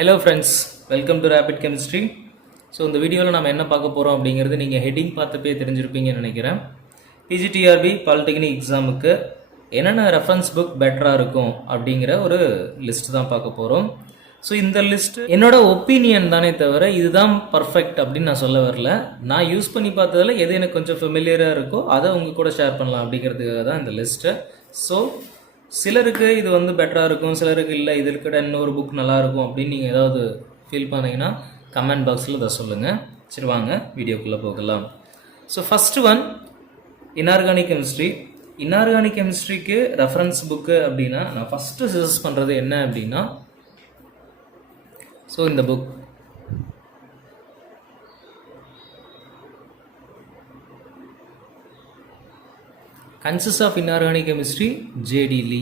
Hello friends, welcome to rapid chemistry. So இந்த வீடியோவில் நம்ம என்ன பார்க்க போகிறோம் அப்படிங்கிறது நீங்கள் ஹெட்டிங் பார்த்துப்பே தெரிஞ்சிருப்பீங்கன்னு நினைக்கிறேன். பிஜிடிஆர்பி பாலிடெக்னிக் எக்ஸாமுக்கு என்னென்ன ரெஃபரன்ஸ் புக் பெட்டராக இருக்கும் அப்படிங்கிற ஒரு லிஸ்ட் தான் பார்க்க போகிறோம். ஸோ இந்த லிஸ்ட்டு என்னோட ஒப்பீனியன் தானே தவிர இதுதான் பர்ஃபெக்ட் அப்படின்னு நான் சொல்ல வரல. நான் யூஸ் பண்ணி பார்த்ததில் எது எனக்கு கொஞ்சம் ஃபெமிலியராக இருக்கோ அதை உங்கள் கூட ஷேர் பண்ணலாம் அப்படிங்கிறதுக்காக தான் இந்த லிஸ்ட்டு. ஸோ சிலருக்கு இது வந்து பெட்டராக இருக்கும், சிலருக்கு இல்லை இது இருக்கிற இன்னொரு புக் நல்லாயிருக்கும் அப்படின்னு நீங்கள் ஏதாவது ஃபீல் பண்ணிங்கன்னா கமெண்ட் பாக்ஸில் இதை சொல்லுங்கள். சரி, வாங்க வீடியோக்குள்ளே போகலாம். So first one, inorganic chemistry. Inorganic கெமிஸ்ட்ரிக்கு ரெஃபரன்ஸ் புக்கு அப்படின்னா நான் ஃபஸ்ட்டு சஜஸ்ட் பண்ணுறது என்ன அப்படின்னா, ஸோ இந்த book consist of inorganic chemistry, JD Lee.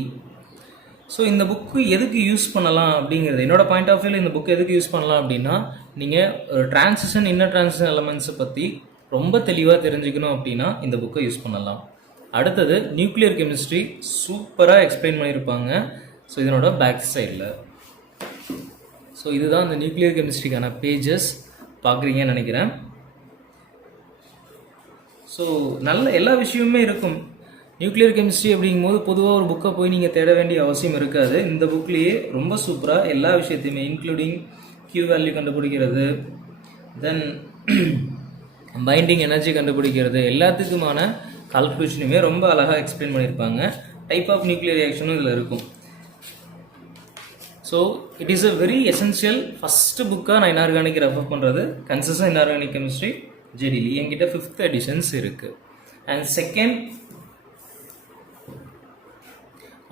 So இந்த புக்கு எதுக்கு யூஸ் பண்ணலாம் அப்படிங்கிறது என்னோடய பாயிண்ட் ஆஃப் வியூவில் இந்த புக் எதுக்கு யூஸ் பண்ணலாம் அப்படின்னா, நீங்கள் ஒரு டிரான்சிஷன் இன்னர் டிரான்சிஷன் எலமெண்ட்ஸை பற்றி ரொம்ப தெளிவாக தெரிஞ்சுக்கணும் அப்படின்னா இந்த புக்கை யூஸ் பண்ணலாம். அடுத்தது நியூக்ளியர் கெமிஸ்ட்ரி, சூப்பராக எக்ஸ்பிளைன் பண்ணியிருப்பாங்க. ஸோ இதனோட பேக் சைடில் ஸோ இதுதான் இந்த நியூக்ளியர் கெமிஸ்ட்ரிக்கான பேஜஸ் பார்க்குறீங்கன்னு நினைக்கிறேன். ஸோ நல்ல எல்லா விஷயமுமே இருக்கும். நியூக்ளியர் கெமிஸ்ட்ரி அப்படிங்கும்போது பொதுவாக ஒரு புக்கை போய் நீங்கள் தேட வேண்டிய அவசியம் இருக்காது. இந்த புக்லேயே ரொம்ப சூப்பராக எல்லா விஷயத்தையுமே இன்க்ளூடிங் கியூ வேல்யூ கண்டுபிடிக்கிறது, தென் பைண்டிங் எனர்ஜி கண்டுபிடிக்கிறது, எல்லாத்துக்குமான கால்குலேஷனுமே ரொம்ப அழகாக எக்ஸ்பிளைன் பண்ணியிருப்பாங்க. டைப் ஆஃப் நியூக்ளியர் ரியாக்ஷனும் இதில் இருக்கும். So it is a very essential first புக்காக நான் இன்ஆர்கானிக் ரெஃபர் பண்ணுறது கன்சிஸ்ட் இன்ஆர்கானிக் கெமிஸ்ட்ரி, ஜேடிலி. என்கிட்ட 5th எடிஷன்ஸ் இருக்குது. And second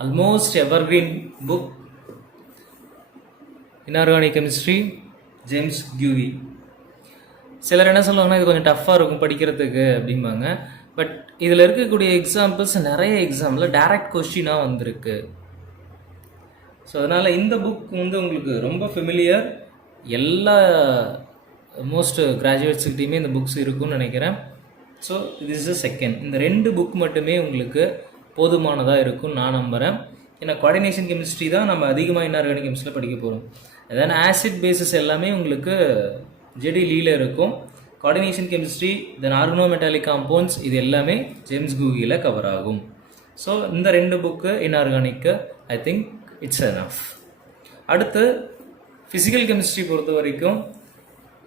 almost evergreen book, inorganic chemistry, James qV. சிலர் என்ன சொல்லுவாங்கன்னா இது கொஞ்சம் டஃப்பாக இருக்கும் படிக்கிறதுக்கு அப்படிம்பாங்க. பட் இதில் இருக்கக்கூடிய எக்ஸாம்பிள்ஸ் நிறைய எக்ஸாமில் டைரக்ட் கொஸ்டினாக வந்திருக்கு. ஸோ அதனால் இந்த புக் வந்து உங்களுக்கு ரொம்ப ஃபெமிலியர், எல்லா மோஸ்ட் கிராஜுவேட்ஸுக்கிட்டையுமே இந்த புக்ஸ் இருக்குன்னு நினைக்கிறேன். So this is second. இந்த 2 புக் மட்டுமே உங்களுக்கு போதுமானதாக இருக்கும்னு நான் நம்புகிறேன். ஏன்னா கோஆர்டினேஷன் கெமிஸ்ட்ரி தான் நம்ம அதிகமாக இன்ஆர்கானிக் கெமிஸ்ட்ரியில் படிக்க போகிறோம். தென் ஆசிட் பேசிஸ் எல்லாமே உங்களுக்கு ஜேடி லீல இருக்கும். Coordination chemistry, then organometallic compounds, இது எல்லாமே ஜேம்ஸ் கூகியில் கவர் ஆகும். ஸோ இந்த 2 book inorganic I think it's enough. அடுத்து ஃபிசிக்கல் கெமிஸ்ட்ரி பொறுத்த வரைக்கும்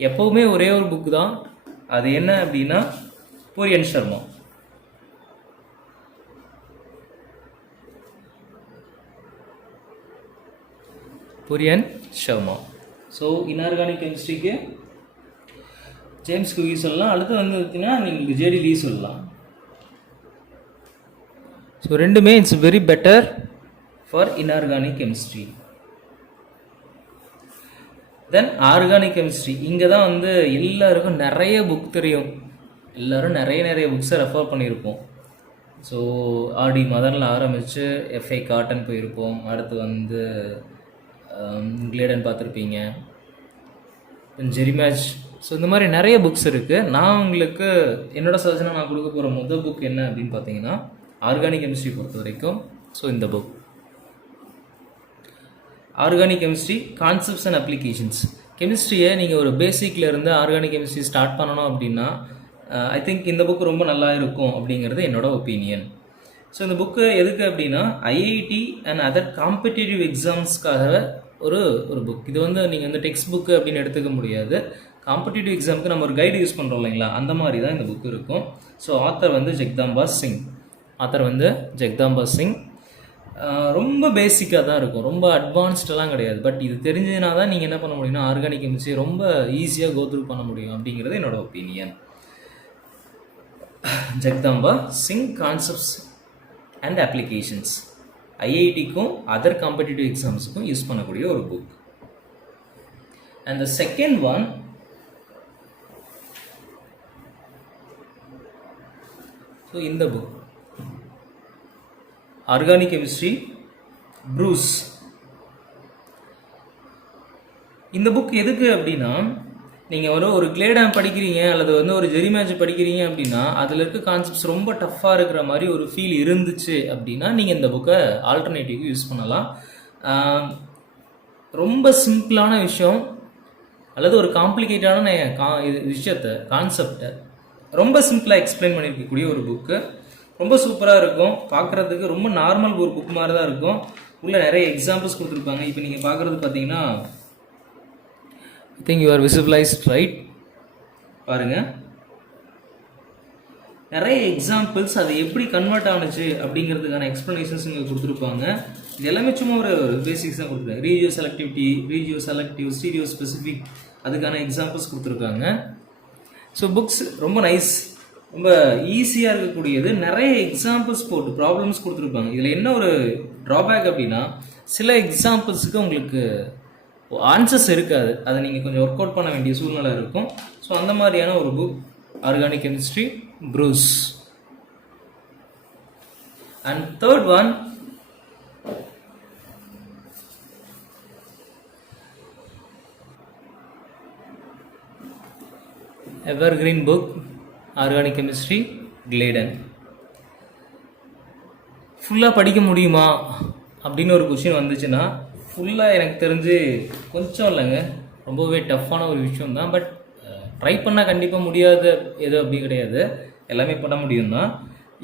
எப்போவுமே ஒரே ஒரு புக்கு தான். அது என்ன அப்படின்னா பூரியன் சர்மா. புரியன் ஷர்மா. ஸோ இன்ஆர்கானிக் கெமிஸ்ட்ரிக்கு ஜேம்ஸ் குவி சொல்லலாம். அடுத்து வந்து பார்த்தீங்கன்னா நீங்கள் ஜேடி லீ சொல்லலாம். ஸோ ரெண்டுமே it's very better for inorganic chemistry. Then organic chemistry, இங்கே தான் வந்து எல்லாருக்கும் நிறைய புக் தெரியும். எல்லோரும் நிறைய புக்ஸை ரெஃபர் பண்ணியிருப்போம். ஸோ ஆர்டி மதரில் ஆரம்பித்து எஃப்ஐ காட்டன் போயிருப்போம். அடுத்து வந்து கிளேடன் பார்த்துருப்பீங்க, ஜெரிமேஜ். ஸோ இந்த மாதிரி நிறைய புக்ஸ் இருக்குது. நான் உங்களுக்கு என்னோடய சஜஷனாக நான் கொடுக்க போகிற முதல் புக் என்ன அப்படின்னு பார்த்தீங்கன்னா ஆர்கானிக் கெமிஸ்ட்ரி பொறுத்த வரைக்கும். ஸோ இந்த book organic chemistry concepts and applications. கெமிஸ்ட்ரியை நீங்கள் ஒரு பேசிக்லேருந்து ஆர்கானிக் கெமிஸ்ட்ரி ஸ்டார்ட் பண்ணணும் அப்படின்னா ஐ திங்க் இந்த புக் ரொம்ப நல்லா இருக்கும் அப்படிங்கிறது என்னோட ஒப்பீனியன். ஸோ இந்த புக்கு எதுக்கு அப்படின்னா ஐஐடி அண்ட் அதர் காம்படிட்டிவ் எக்ஸாம்ஸ்க்காக ஒரு புக். இது வந்து நீங்கள் வந்து டெக்ஸ்ட் புக்கு அப்படின்னு எடுத்துக்க முடியாது. காம்படிட்டிவ் எக்ஸாமுக்கு நம்ம ஒரு கைடு யூஸ் பண்ணுறோம் இல்லைங்களா, அந்த மாதிரி தான் இந்த புக்கு இருக்கும். ஸோ ஆத்தர் வந்து ஜெக்தாம்பா சிங். ரொம்ப பேசிக்காக தான் இருக்கும், ரொம்ப அட்வான்ஸ்டெல்லாம் கிடையாது. பட் இது தெரிஞ்சதுனா தான் நீங்கள் என்ன பண்ண முடியும்னா ஆர்கானிக் கெமிஸ்ட்ரி ரொம்ப ஈஸியாக கோத்ரூ பண்ண முடியும் அப்படிங்கிறது என்னோட opinion. Jagdamba Singh, concepts and applications. ஐஐடிக்கும் அதர் காம்படிட்டிவ் எக்ஸாம்ஸுக்கும் யூஸ் பண்ணக்கூடிய ஒரு book. And the second one, so இந்த புக் ஆர்கானிக் கெமிஸ்ட்ரி, ப்ரூஸ். இந்த புக் எதுக்கு அப்படின்னா, நீங்கள் ஒரு கிளேடாம் படிக்கிறீங்க அல்லது வந்து ஒரு ஜெரிமேஜ் படிக்கிறீங்க அப்படின்னா அதில் இருக்க கான்செப்ட்ஸ் ரொம்ப டஃப்பாக இருக்கிற மாதிரி ஒரு ஃபீல் இருந்துச்சு அப்படின்னா நீங்கள் இந்த புக்கை ஆல்டர்னேட்டிவ் யூஸ் பண்ணலாம். ரொம்ப சிம்பிளான விஷயம் அல்லது ஒரு காம்ப்ளிகேட்டான விஷயத்தை கான்செப்டை ரொம்ப சிம்பிளாக எக்ஸ்பிளைன் பண்ணியிருக்கக்கூடிய ஒரு புக்கு. ரொம்ப சூப்பராக இருக்கும். பார்க்குறதுக்கு ரொம்ப நார்மல் ஒரு புக் மாதிரி தான் இருக்கும். உள்ளே நிறைய எக்ஸாம்பிள்ஸ் கொடுத்துருப்பாங்க. இப்போ நீங்கள் பார்க்குறது பார்த்தீங்கன்னா I think you are visualised right. பாருங்கள், நிறைய எக்ஸாம்பிள்ஸ் அது எப்படி கன்வெர்ட் ஆனுச்சு அப்படிங்கிறதுக்கான எக்ஸ்ப்ளனேஷன்ஸ் இங்கே கொடுத்துருப்பாங்க. இது எல்லாமே சும்மா ஒரு பேசிக்ஸ் தான் கொடுத்துருக்காங்க. Regio selectivity, regio selective, stereo specific, அதுக்கான எக்ஸாம்பிள்ஸ் கொடுத்துருக்காங்க. ஸோ புக்ஸ் ரொம்ப நைஸ், ரொம்ப ஈஸியாக இருக்கக்கூடியது. நிறைய எக்ஸாம்பிள்ஸ் போட்டு ப்ராப்ளம்ஸ் கொடுத்துருப்பாங்க. இதில் என்ன ஒரு ட்ராபேக் அப்படின்னா, சில எக்ஸாம்பிள்ஸுக்கு உங்களுக்கு ஆன்சர்ஸ் இருக்காது. அதை நீங்கள் கொஞ்சம் ஒர்க் அவுட் பண்ண வேண்டிய சூழ்நிலை இருக்கும். ஸோ அந்த மாதிரியான ஒரு book organic chemistry, Bruce. And third one, evergreen book, Organic Chemistry, Gladden. ஃபுல்லாக படிக்க முடியுமா அப்படின்னு ஒரு கொஷின் வந்துச்சுன்னா, ஃபுல்லாக எனக்கு தெரிஞ்சு கொஞ்சம் இல்லைங்க, ரொம்பவே டஃப்பான ஒரு விஷயம் தான். பட் ட்ரை பண்ணால் கண்டிப்பாக முடியாத எது அப்படி கிடையாது, எல்லாமே பண்ண முடியும் தான்.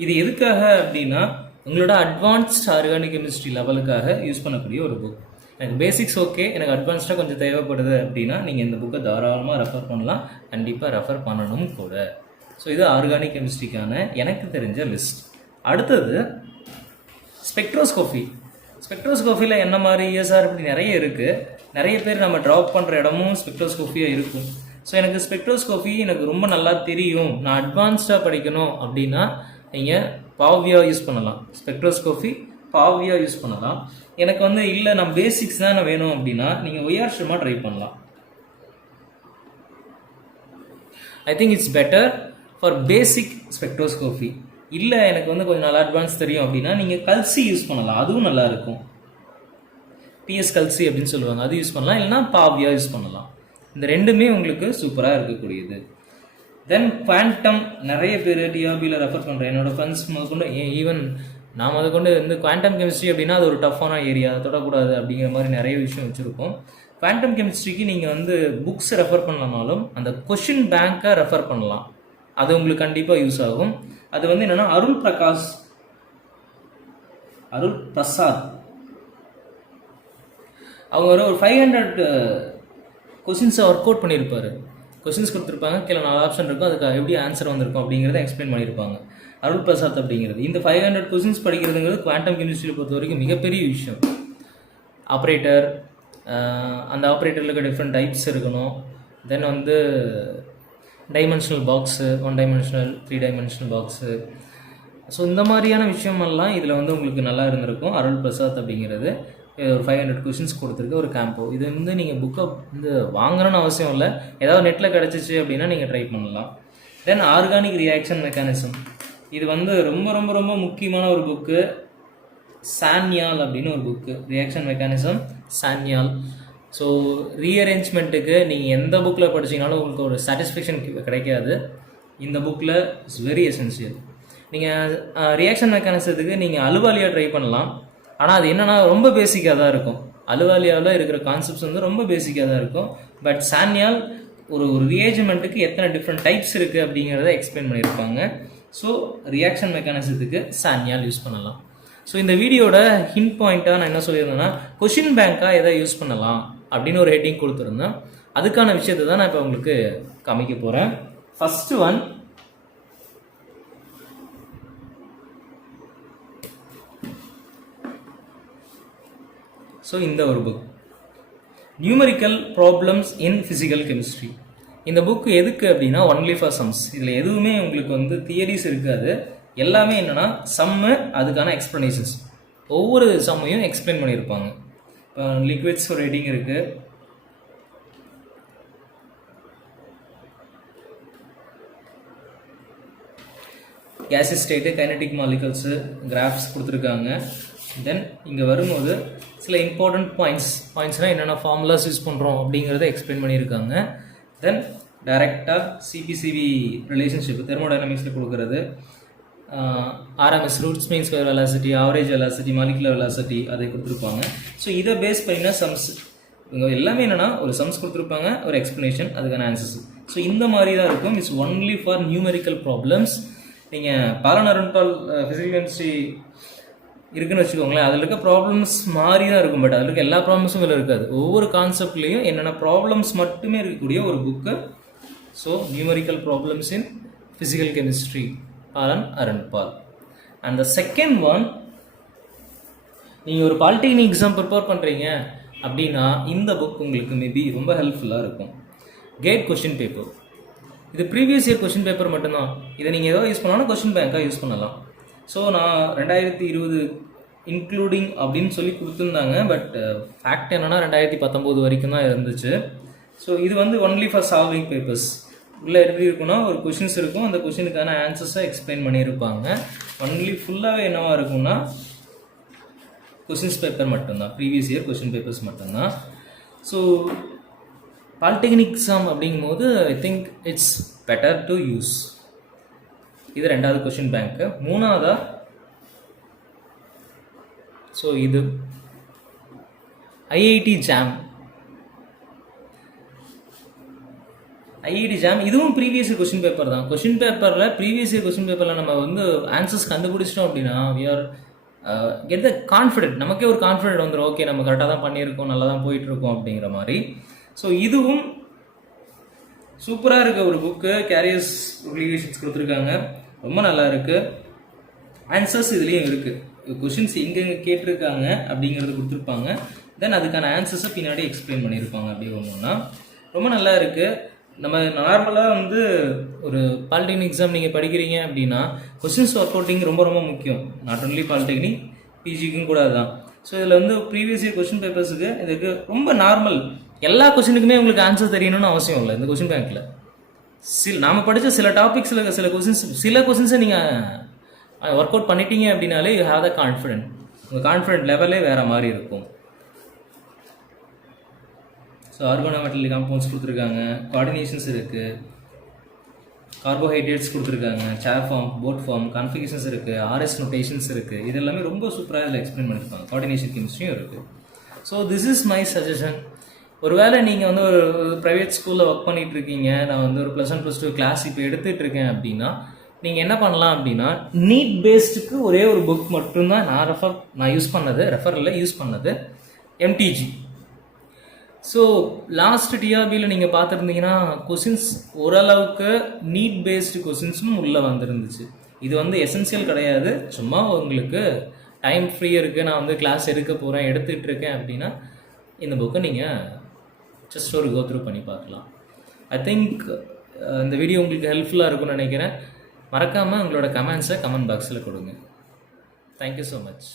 இது எதுக்காக அப்படின்னா, உங்களோட அட்வான்ஸ்ட் ஆர்கானிக் கெமிஸ்ட்ரி லெவலுக்காக யூஸ் பண்ணக்கூடிய ஒரு புக். எனக்கு பேசிக்ஸ் ஓகே, எனக்கு அட்வான்ஸ்டாக கொஞ்சம் தேவைப்படுது அப்படின்னா நீங்கள் இந்த புக்கை தாராளமாக ரெஃபர் பண்ணலாம். கண்டிப்பாக ரெஃபர் பண்ணணும் கூட. ஸோ இது ஆர்கானிக் கெமிஸ்ட்ரிக்கான எனக்கு தெரிஞ்ச லிஸ்ட். அடுத்தது ஸ்பெக்ட்ரோஸ்கோபி. ஸ்பெக்ட்ரோஸ்கோபியில் என்ன மாதிரி ESR இப்படி நிறைய இருக்குது. நிறைய பேர் நம்ம ட்ராப் பண்ணுற இடமும் ஸ்பெக்ட்ரோஸ்கோபியாக இருக்கும். ஸோ எனக்கு ஸ்பெக்ட்ரோஸ்கோபி எனக்கு ரொம்ப நல்லா தெரியும், நான் அட்வான்ஸ்டாக படிக்கணும் அப்படின்னா நீங்கள் பாவ்யா யூஸ் பண்ணலாம். ஸ்பெக்ட்ரோஸ்கோபி பாவ்யா யூஸ் பண்ணலாம். எனக்கு இல்லை நான் பேசிக்ஸ் தான் வேணும் அப்படின்னா நீங்கள் ஒய்ஆர் ஷர்மா ட்ரை பண்ணலாம். ஐ think it's better for basic spectroscopy. இல்லை எனக்கு கொஞ்சம் நல்லா அட்வான்ஸ் தெரியும் அப்படின்னா நீங்கள் கல்சி யூஸ் பண்ணலாம், அதுவும் நல்லா இருக்கும். பிஎஸ் கல்சி அப்படின்னு சொல்லுவாங்க, அது யூஸ் பண்ணலாம். இல்லைனா பாவ்யா யூஸ் பண்ணலாம். இந்த ரெண்டுமே உங்களுக்கு சூப்பராக இருக்கக்கூடியது. தென் குவாண்டம், நிறைய பேர் டிஆர்பியில் ரெஃபர் பண்ணுறேன். என்னோடய ஃப்ரெண்ட்ஸ் முதற்கொண்டு, ஈவன் நான் முதற்கொண்டு குவாண்டம் கெமிஸ்ட்ரி அப்படின்னா அது ஒரு டஃப்பான ஏரியா, தொடக்கூடாது அப்படிங்கிற மாதிரி நிறைய விஷயம் வச்சுருக்கோம். குவாண்டம் கெமிஸ்ட்ரிக்கு நீங்கள் புக்ஸ் ரெஃபர் பண்ணலனாலும் அந்த கொஷின் பேங்கை ரெஃபர் பண்ணலாம். அது உங்களுக்கு கண்டிப்பாக யூஸ் ஆகும். அது என்னென்னா அருள் பிரசாத் அவங்க ஒரு 500 கொஷின்ஸை ஒர்க் அவுட் பண்ணியிருப்பார். கொஷின்ஸ் கொடுத்துருப்பாங்க, கீழே 4 ஆப்ஷன் இருக்கும், அதுக்கு எப்படி ஆன்சர் வந்திருக்கும் அப்படிங்கிறத எக்ஸ்பிளைன் பண்ணியிருப்பாங்க. அருள் பிரசாத் அப்படிங்கிறது இந்த 500 கொஷின்ஸ் படிக்கிறதுங்கிறது குவாண்டம் கெமிஸ்ட்ரியை பொறுத்த வரைக்கும் மிகப்பெரிய விஷயம். ஆப்ரேட்டர், அந்த ஆப்ரேட்டரில் இருக்க டிஃப்ரெண்ட் டைப்ஸ் இருக்கணும். Then dimensional box, 1 dimensional, 3 dimensional box. So இந்த மாதிரியான விஷயமெல்லாம் இதில் உங்களுக்கு நல்லா இருந்திருக்கும். அருள் பிரசாத் அப்படிங்கிறது ஒரு 500 கொஷின்ஸ் கொடுத்துருக்கு ஒரு கேம்போ. இது நீங்கள் புக்கை வாங்கணும்னு அவசியம் இல்லை, ஏதாவது நெட்டில் கிடச்சிச்சு அப்படின்னா நீங்கள் ட்ரை பண்ணலாம். தென் ஆர்கானிக் ரியாக்ஷன் மெக்கானிசம், இது ரொம்ப ரொம்ப ரொம்ப முக்கியமான ஒரு புக்கு. சான்யால் அப்படின்னு ஒரு book, reaction mechanism Sanyal. So ரீஅரேஞ்ச்மெண்ட்டுக்கு நீங்கள் எந்த புக்கில் படிச்சிங்கனாலும் உங்களுக்கு ஒரு சாட்டிஸ்ஃபேக்ஷன் கிடைக்காது. இந்த புக்கில் இட்ஸ் வெரி எசென்ஷியல். நீங்கள் ரியாக்ஷன் மெக்கானிசத்துக்கு நீங்கள் அலுவாலியா ட்ரை பண்ணலாம். ஆனால் அது என்னென்னா ரொம்ப பேசிக்காக தான் இருக்கும். அலுவாலியாவில் இருக்கிற கான்செப்ட்ஸ் ரொம்ப பேசிக்காக தான் இருக்கும். பட் சான்யால் ஒரு ரியேஜ்மெண்ட்டுக்கு எத்தனை டிஃப்ரெண்ட் டைப்ஸ் இருக்குது அப்படிங்கிறத எக்ஸ்பிளைன் பண்ணியிருப்பாங்க. ஸோ ரியாக்ஷன் மெக்கானிசத்துக்கு சான்யால் யூஸ் பண்ணலாம். ஸோ இந்த வீடியோட ஹிண்ட் பாயிண்ட்டாக நான் என்ன சொல்லியிருந்தேன்னா, கொஷின் பேங்காக எதை யூஸ் பண்ணலாம் அப்படின்னு ஒரு ஹெட்டிங் கொடுத்துருந்தேன். அதுக்கான விஷயத்தை தான் நான் இப்போ உங்களுக்கு காமிக்க போகிறேன். ஃபஸ்ட்டு ஒன், ஸோ இந்த ஒரு book, numerical problems in physical chemistry. இந்த புக் எதுக்கு அப்படின்னா ஒன்லி ஃபார் சம்ஸ். இதில் எதுவுமே உங்களுக்கு தியரிஸ் இருக்காது. எல்லாமே என்னென்னா சம்மு, அதுக்கான எக்ஸ்ப்ளனேஷன்ஸ். ஒவ்வொரு சம்மையும் எக்ஸ்பிளைன் பண்ணியிருப்பாங்க. இப்போ லிக்விட்ஸ் ஒரு ஹெட்டிங் இருக்குது, கேஸஸ் ஸ்டேட்டு, கைனடிக் மாலிகல்ஸு, கிராஃப்ஸ் கொடுத்துருக்காங்க. தென் இங்கே வரும்போது சில இம்பார்ட்டண்ட் பாயிண்ட்ஸ்னால் என்னென்ன ஃபார்முலாஸ் யூஸ் பண்ணுறோம் அப்படிங்கிறத எக்ஸ்பிளைன் பண்ணியிருக்காங்க. தென் டைரெக்டாக சிபிசிவி ரிலேஷன்ஷிப் தெர்மோடைனமிக்ஸில் கொடுக்குறது, RMS roots mean square velocity, average velocity, molecular velocity அதை கொடுத்துருப்பாங்க. ஸோ இதை பேஸ் பண்ணினா சம்ஸ் இவங்க எல்லாமே என்னென்னா ஒரு சம்ஸ் கொடுத்துருப்பாங்க, ஒரு எக்ஸ்ப்ளனேஷன், அதுக்கான ஆன்சர்ஸ். ஸோ இந்த மாதிரி தான் இருக்கும். It's only for numerical problems. நீங்கள் பாலன் அருண்பால் ஃபிசிக்கல் கெமிஸ்ட்ரி இருக்குன்னு வச்சுக்கோங்களேன், அதில் இருக்க ப்ராப்ளம்ஸ் மாதிரி தான் இருக்கும். பட் அதில் இருக்க எல்லா ப்ராப்ளம்ஸும் இதில் இருக்காது. ஒவ்வொரு கான்செப்ட்லேயும் என்னென்ன ப்ராப்ளம்ஸ் மட்டுமே இருக்கக்கூடிய ஒரு book. So numerical problems in physical chemistry, Balan Arunpal. And the second one, நீங்கள் ஒரு பாலிடெக்னிக் எக்ஸாம் ப்ரிப்பேர் பண்ணுறீங்க அப்படின்னா இந்த புக் உங்களுக்கு மேபி ரொம்ப ஹெல்ப்ஃபுல்லாக இருக்கும். GATE question paper. இது ப்ரீவியஸ் இயர் கொஷின் பேப்பர் மட்டும்தான். இதை நீங்கள் ஏதோ யூஸ் பண்ணாலும் கொஷின் பேங்காக யூஸ் பண்ணலாம். ஸோ நான் 2020 இன்க்ளூடிங் அப்படின்னு சொல்லி கொடுத்துருந்தாங்க. பட் ஃபேக்ட் என்னென்னா 2019 வரைக்கும் தான் இருந்துச்சு. ஸோ இது வந்து ஒன்லி ஃபார் சால்விங் பேப்பர்ஸ். உள்ளே எப்படி இருக்குன்னா ஒரு கொஷின்ஸ் இருக்கும், அந்த கொஷினுக்கான ஆன்சர்ஸை எக்ஸ்பிளைன் பண்ணியிருப்பாங்க. ஒன்லி ஃபுல்லாகவே என்னவாக இருக்கும்னா கொஷின்ஸ் பேப்பர் மட்டும்தான், ப்ரீவியஸ் இயர் கொஷின் பேப்பர்ஸ் மட்டும்தான். ஸோ பாலிடெக்னிக் எக்ஸாம் அப்படிங்கும்போது I think it's better to use. இது 2வது கொஷின் பேங்க்கு. 3வதா, ஸோ இது ஐஐடி ஜாம். ஐஐடி ஜாம் இதுவும் ப்ரீவியஸ் இயர் கொஷின் பேப்பர் தான். கொஷின் பேப்பரில் ப்ரீவியஸ் இயர் கொஷின் பேப்பரில் நம்ம வந்து ஆன்சர்ஸ் கண்டுபிடிச்சிட்டோம் அப்படின்னா we are get the confident. நமக்கே ஒரு கான்ஃபிடென்ட் வந்துடும், ஓகே நம்ம கரெக்டாக தான் பண்ணியிருக்கோம், நல்லா தான் போயிட்டுருக்கோம் அப்படிங்கிற மாதிரி. ஸோ இதுவும் சூப்பராக இருக்க ஒரு புக்கு. கேரியர்ஸ் அப்ளிகேஷன்ஸ் கொடுத்துருக்காங்க, ரொம்ப நல்லா இருக்குது. ஆன்சர்ஸ் இதுலேயும் இருக்குது. கொஷின்ஸ் எங்கெங்கே கேட்டிருக்காங்க அப்படிங்கிறது கொடுத்துருப்பாங்க. தென் அதுக்கான ஆன்சர்ஸை பின்னாடி எக்ஸ்பிளைன் பண்ணியிருப்பாங்க. அப்படி ஒன்றுன்னா ரொம்ப நல்லா இருக்குது. நம்ம நார்மலாக வந்து ஒரு பாலிடெக்னிக் எக்ஸாம் நீங்கள் படிக்கிறீங்க அப்படின்னா கொஷின்ஸ் ஒர்க் அவுட்டிங் ரொம்ப ரொம்ப முக்கியம். நாட் ஒன்லி பாலிடெக்னிக், பிஜிக்கும் கூட அதுதான். ஸோ இதில் வந்து ப்ரீவியஸ் இயர் கொஷின் பேப்பர்ஸுக்கு இதுக்கு ரொம்ப நார்மல். எல்லா கொஷினுக்குமே உங்களுக்கு ஆன்சர் தெரியணும்னு அவசியம் இல்லை இந்த கொஷின் பேங்க்கில். நாம் படித்த சில டாபிக்ஸில் சில கொஷின்ஸை நீங்கள் ஒர்க் அவுட் பண்ணிட்டீங்க அப்படின்னாலே யூ ஹேவ் த கான்ஃபிடென்ட். உங்கள் கான்ஃபிடென்ட் லெவலே வேறு மாதிரி இருக்கும். ஸோ ஆர்கானோமெட்டல் காம்பவுண்ட்ஸ் கொடுத்துருக்காங்க, கோஆர்டினேஷன்ஸ் இருக்குது, கார்போஹைட்ரேட்ஸ் கொடுத்துருக்காங்க, சேர் ஃபார்ம், போட் ஃபார்ம், கான்ஃபிகேஷன்ஸ் இருக்குது, ஆர்எஸ் நோட்டேஷன்ஸ் இருக்குது. இது எல்லாமே ரொம்ப சூப்பராக இதில் எக்ஸ்பிளைன் பண்ணியிருப்பாங்க. கோஆர்டினேஷன் கெமிஸ்ட்ரியும் இருக்குது. So this is my suggestion. ஒருவேளை நீங்கள் வந்து ஒரு ப்ரைவேட் ஸ்கூலில் ஒர்க் பண்ணிகிட்டு இருக்கீங்க, நான் வந்து ஒரு +1 +2 கிளாஸ் இப்போ எடுத்துகிட்டு இருக்கேன் அப்படின்னா நீங்கள் என்ன பண்ணலாம் அப்படின்னா நீட் பேஸ்டுக்கு ஒரே ஒரு புக் மட்டும்தான் நான் யூஸ் பண்ணது எம்டிஜி. ஸோ லாஸ்ட் டிஆர்பியில் நீங்கள் பார்த்துருந்தீங்கன்னா கொஷின்ஸ் ஓரளவுக்கு நீட் பேஸ்டு கொஷின்ஸும் உள்ளே வந்துருந்துச்சு. இது வந்து எசென்சியல் கிடையாது, சும்மா உங்களுக்கு டைம் ஃப்ரீ இருக்குது, நான் வந்து கிளாஸ் எடுக்க போகிறேன், எடுத்துகிட்டு இருக்கேன் அப்படின்னா இந்த புக்கை நீங்கள் ஜஸ்ட் ஒரு கோ த்ரூ பண்ணி பார்க்கலாம். ஐ திங்க் இந்த வீடியோ உங்களுக்கு ஹெல்ப்ஃபுல்லாக இருக்கும்னு நினைக்கிறேன். மறக்காமல் உங்களோட கமெண்ட்ஸை கமெண்ட் பாக்ஸில் கொடுங்க. Thank you so much.